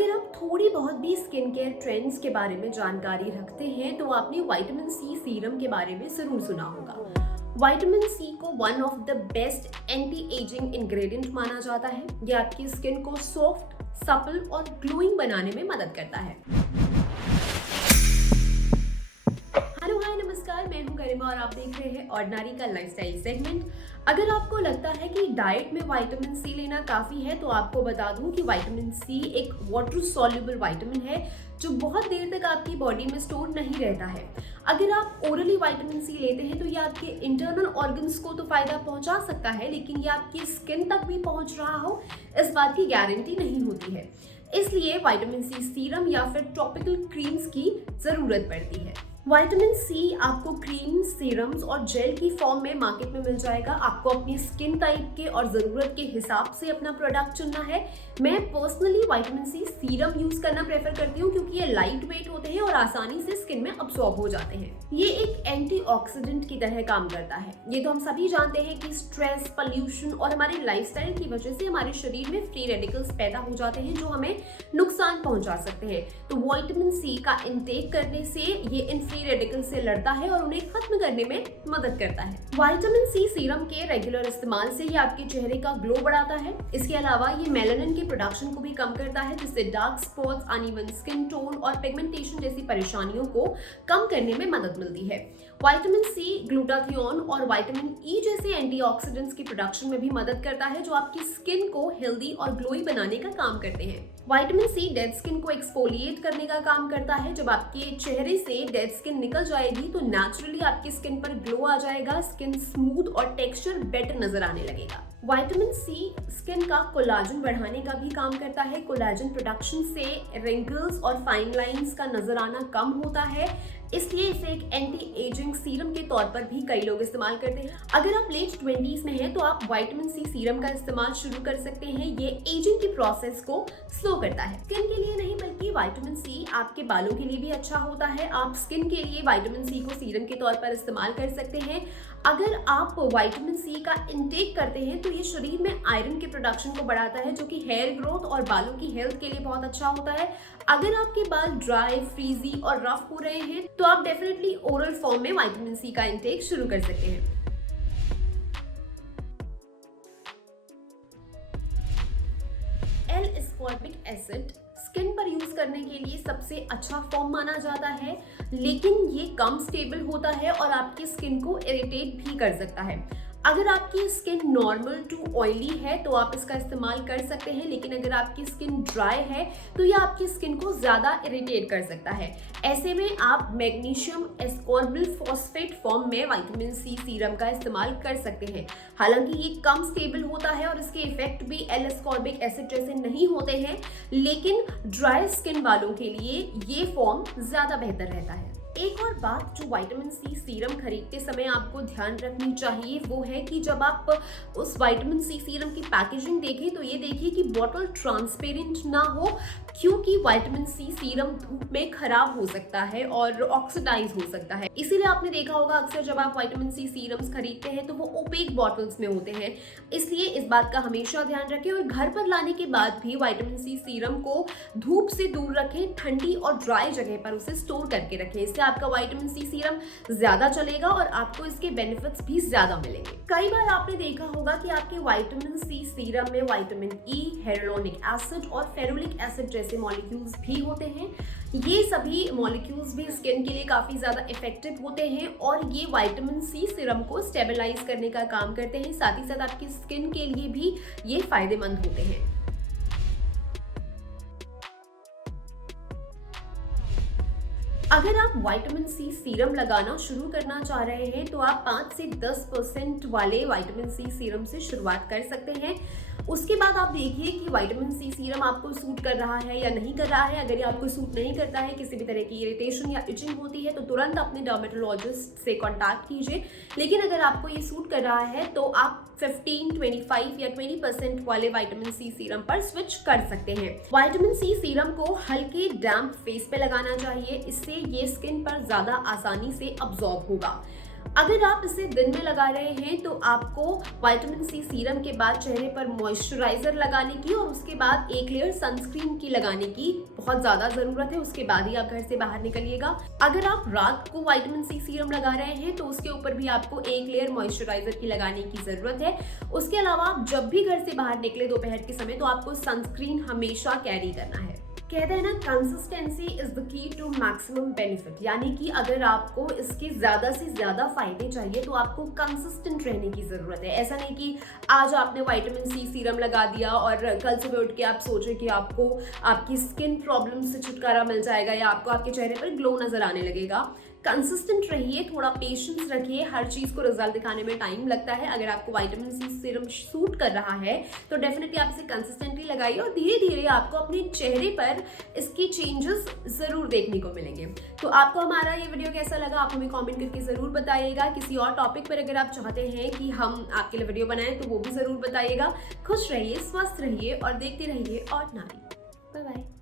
अगर आप थोड़ी बहुत भी स्किन केयर ट्रेंड्स के बारे में जानकारी रखते हैं तो आपने विटामिन सी सीरम के बारे में जरूर सुना होगा। विटामिन सी को one of the best anti ageing ingredient माना जाता है। यह आपकी स्किन को सॉफ्ट, सपल और ग्लोइंग बनाने में मदद करता है। हेलो हाय नमस्कार, मैं हूं गरिमा और आप देख रहे हैं ऑर्डिनरी का लाइफस्टाइल सेगमेंट। अगर आपको लगता है कि डाइट में विटामिन सी लेना काफी है तो आपको बता दूं कि विटामिन सी एक वाटर सॉल्युबल विटामिन है जो बहुत देर तक आपकी बॉडी में स्टोर नहीं रहता है। अगर आप ओरली विटामिन सी लेते हैं तो ये आपके इंटरनल ऑर्गन्स को तो फायदा पहुंचा सकता है, लेकिन ये आपकी स्किन तक भी पहुंच रहा हो इस बात की गारंटी नहीं होती है। इसलिए विटामिन सी सीरम या फिर टॉपिकल क्रीम्स की जरूरत पड़ती है। विटामिन सी आपको क्रीम, सीरम्स और जेल की फॉर्म में मार्केट में मिल जाएगा। आपको अपनी स्किन टाइप के और ज़रूरत के हिसाब से अपना प्रोडक्ट चुनना है। मैं personally vitamin C serum use करना प्रेफर करती हूँ क्योंकि ये लाइट वेट होते हैं और आसानी से स्किन में अब्सॉर्ब हो जाते हैं। ये एक एंटीऑक्सीडेंट की तरह काम करता है। ये तो हम सभी जानते हैं कि स्ट्रेस, पॉल्यूशन और हमारे लाइफस्टाइल की वजह से हमारे शरीर में फ्री रेडिकल्स पैदा हो जाते हैं जो हमें नुकसान पहुंचा सकते हैं। तो विटामिन सी का इंटेक करने से ये इन फ्री रेडिकल से लड़ता है और उन्हें खत्म करने में मदद करता है। विटामिन सी सीरम के रेगुलर इस्तेमाल से ये आपके चेहरे का ग्लो बढ़ाता है। इसके अलावा ये मेलानिन के प्रोडक्शन को भी कम करता है, जिससे dark spots, uneven skin tone और पिगमेंटेशन जैसी परेशानियों को कम करने में मदद मिलती है। विटामिन सी ग्लूटाथियोन और विटामिन ई जैसे एंटीऑक्सीडेंट्स की प्रोडक्शन में भी मदद करता है जो आपकी स्किन को हेल्दी और ग्लोई बनाने का काम करते हैं। विटामिन सी डेड स्किन को एक्सफोलिएट करने का काम करता है। जब आपके चेहरे से डेड स्किन निकल जाएगी तो नेचुरली आपकी स्किन पर ग्लो आ जाएगा, स्किन स्मूथ और टेक्सचर बेटर नजर आने लगेगा। विटामिन सी स्किन का कोलाजन बढ़ाने का भी काम करता है। कोलाजन प्रोडक्शन से रिंकल्स और फाइन लाइंस का नजर आना कम होता है, इसलिए इसे एक एंटी एजिंग सीरम के तौर पर भी कई लोग इस्तेमाल करते हैं। अगर आप लेट 20s में हैं तो आप विटामिन सी सीरम का इस्तेमाल शुरू कर सकते हैं। ये एजिंग की प्रोसेस को स्लो करता है। स्किन के लिए नहीं बल्कि विटामिन सी आपके बालों के लिए भी अच्छा होता है। आप स्किन के लिए विटामिन सी को सीरम के तौर पर इस्तेमाल कर सकते हैं। अगर आप विटामिन सी का इंटेक करते हैं तो ये शरीर में आयरन के प्रोडक्शन को बढ़ाता है जो कि हेयर ग्रोथ और बालों की हेल्थ के लिए बहुत अच्छा होता है। अगर आपके बाल ड्राई, फ्रीजी और रफ हो रहे हैं तो आप डेफिनेटली ओरल फॉर्म में विटामिन सी का इंटेक शुरू कर सकते हैं। एल-एस्कॉर्बिक एसिड स्किन पर यूज करने के लिए सबसे अच्छा फॉर्म माना जाता है, लेकिन ये कम स्टेबल होता है और आपकी स्किन को इरिटेट भी कर सकता है। अगर आपकी स्किन नॉर्मल टू ऑयली है तो आप इसका इस्तेमाल कर सकते हैं, लेकिन अगर आपकी स्किन ड्राई है तो यह आपकी स्किन को ज़्यादा इरिटेट कर सकता है। ऐसे में आप मैग्नीशियम एस्कॉर्बिल फॉस्फेट फॉर्म में विटामिन सी सीरम का इस्तेमाल कर सकते हैं। हालांकि ये कम स्टेबल होता है और इसके इफेक्ट भी एल एस्कॉर्बिक एसिड जैसे नहीं होते हैं, लेकिन ड्राई स्किन वालों के लिए ये फॉर्म ज़्यादा बेहतर रहता है। एक और बात जो विटामिन सी सीरम खरीदते समय आपको ध्यान रखनी चाहिए वो है कि जब आप उस विटामिन सी सीरम की पैकेजिंग देखें तो ये देखिए कि बॉटल ट्रांसपेरेंट ना हो, क्योंकि विटामिन सी सीरम धूप में खराब हो सकता है और ऑक्सीडाइज हो सकता है। इसीलिए आपने देखा होगा अक्सर जब आप विटामिन सी सीरम्स खरीदते हैं तो वो ओपेक बॉटल्स में होते हैं। इसलिए इस बात का हमेशा ध्यान रखें और घर पर लाने के बाद भी विटामिन सी सीरम को धूप से दूर रखें, ठंडी और ड्राई जगह पर उसे स्टोर करके रखें। इससे आपका विटामिन सी सीरम ज्यादा चलेगा और आपको इसके बेनिफिट्स भी ज्यादा मिलेंगे। कई बार आपने देखा होगा कि आपके विटामिन सी सीरम में विटामिन ई, हेलुरोनिक एसिड और फेरुलिक एसिड जैसे मॉलिक्यूल्स भी होते हैं। ये सभी मॉलिक्यूल्स भी स्किन के लिए काफी ज्यादा इफेक्टिव होते हैं और ये विटामिन सी सीरम को स्टेबलाइज करने का काम करते हैं। साथ ही साथ आपकी स्किन के लिए भी ये फायदेमंद होते हैं। अगर आप विटामिन सी सीरम लगाना शुरू करना चाह रहे हैं तो आप 5 से 10% वाले विटामिन सी सीरम से शुरुआत कर सकते हैं। उसके बाद आप देखिए कि विटामिन सी सीरम आपको सूट कर रहा है या नहीं कर रहा है। अगर ये आपको सूट नहीं करता है, किसी भी तरह की इरिटेशन या इचिंग होती है तो तुरंत अपने डर्मेटोलॉजिस्ट से कांटेक्ट कीजिए। लेकिन अगर आपको ये सूट कर रहा है तो आप 15, 25 या 20% वाले विटामिन सी सीरम पर स्विच कर सकते हैं। विटामिन सी सीरम को हल्के डैम्प फेस पे लगाना चाहिए, इससे ये स्किन पर ज्यादा आसानी से अब्सॉर्ब होगा। अगर आप इसे दिन में लगा रहे हैं तो आपको विटामिन सी सीरम के बाद चेहरे पर मॉइस्चराइजर लगाने की और उसके बाद एक लेयर सनस्क्रीन की लगाने की बहुत ज्यादा जरूरत है। उसके बाद ही आप घर से बाहर निकलिएगा। अगर आप रात को विटामिन सी सीरम लगा रहे हैं तो उसके ऊपर भी आपको एक लेयर मॉइस्चराइजर की लगाने की जरूरत है। उसके अलावा आप जब भी घर से बाहर निकले दोपहर के समय तो आपको सनस्क्रीन हमेशा कैरी करना है। कहते हैं ना, consistency is the key to maximum benefit, यानी कि अगर आपको इसके ज्यादा से ज्यादा फायदे चाहिए तो आपको कंसिस्टेंट रहने की जरूरत है। ऐसा नहीं कि आज आपने विटामिन सी सीरम लगा दिया और कल सुबह उठ के आप सोचे कि आपको आपकी स्किन प्रॉब्लम से छुटकारा मिल जाएगा या आपको आपके चेहरे पर ग्लो नजर आने लगेगा। कंसिस्टेंट रहिए, थोड़ा पेशेंस रखिए। हर चीज को रिजल्ट दिखाने में टाइम लगता है। अगर आपको विटामिन सी सीरम सूट कर रहा है तो डेफिनेटली आप इसे कंसिस्टेंटली लगाइए और धीरे धीरे आपको अपने चेहरे पर इसके चेंजेस जरूर देखने को मिलेंगे। तो आपको हमारा ये वीडियो कैसा लगा आप हमें कमेंट करके जरूर बताइएगा। किसी और टॉपिक पर अगर आप चाहते हैं कि हम आपके लिए वीडियो बनाएं तो वो भी जरूर बताइएगा। खुश रहिए, स्वस्थ रहिए और देखते रहिए ऑर्डिनरी। Bye bye.